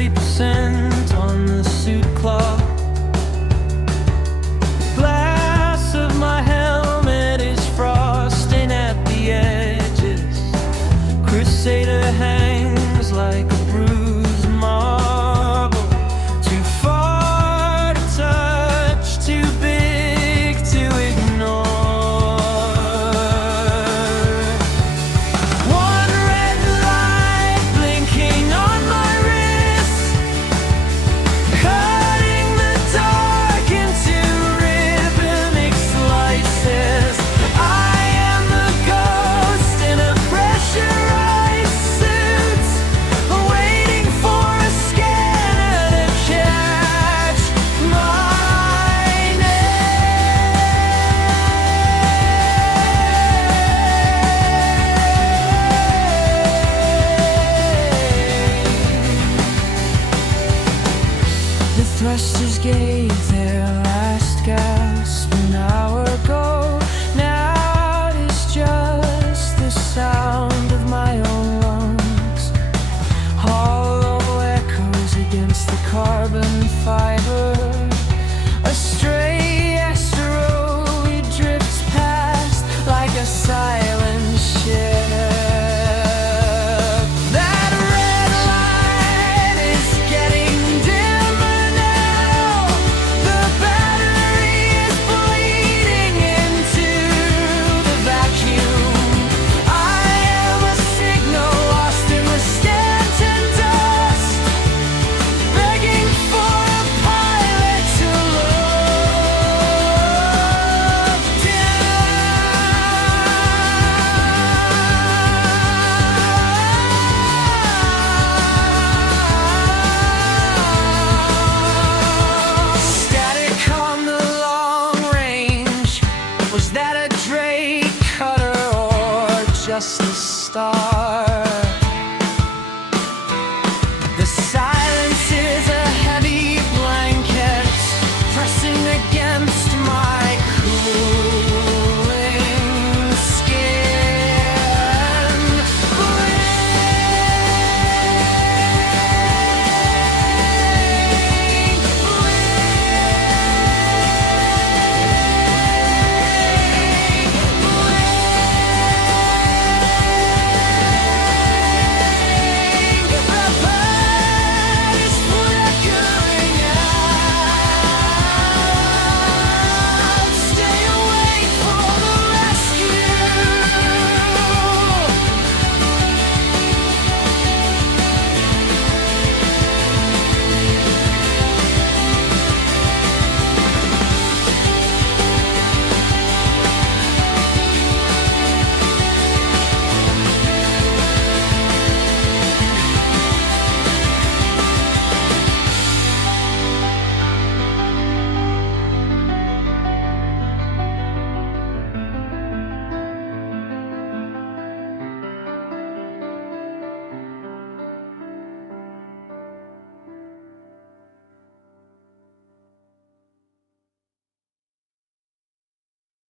30% on the suit cloth. Glass of my helmet is frosting at the edges. Crusader hangs like a bruised marble. Too far to touch, too big to ignore. One red light blinking on my wrist, cutting the dark into rhythmic slices. I am the ghost in a pressurized suit, waiting for a scanner to catch my name. The thrusters gave their last gasp an hour ago. Now it's just the sound of my own lungs, hollow echoes against the carbon fiber. A stray asteroid drifts past like a silent ship. That red light is getting dimmer now. The battery is bleeding into the vacuum. I am a signal lost in the Stanton dust, begging for a pilot to look down. Static on the long range. Was that a Drake cutter or just the start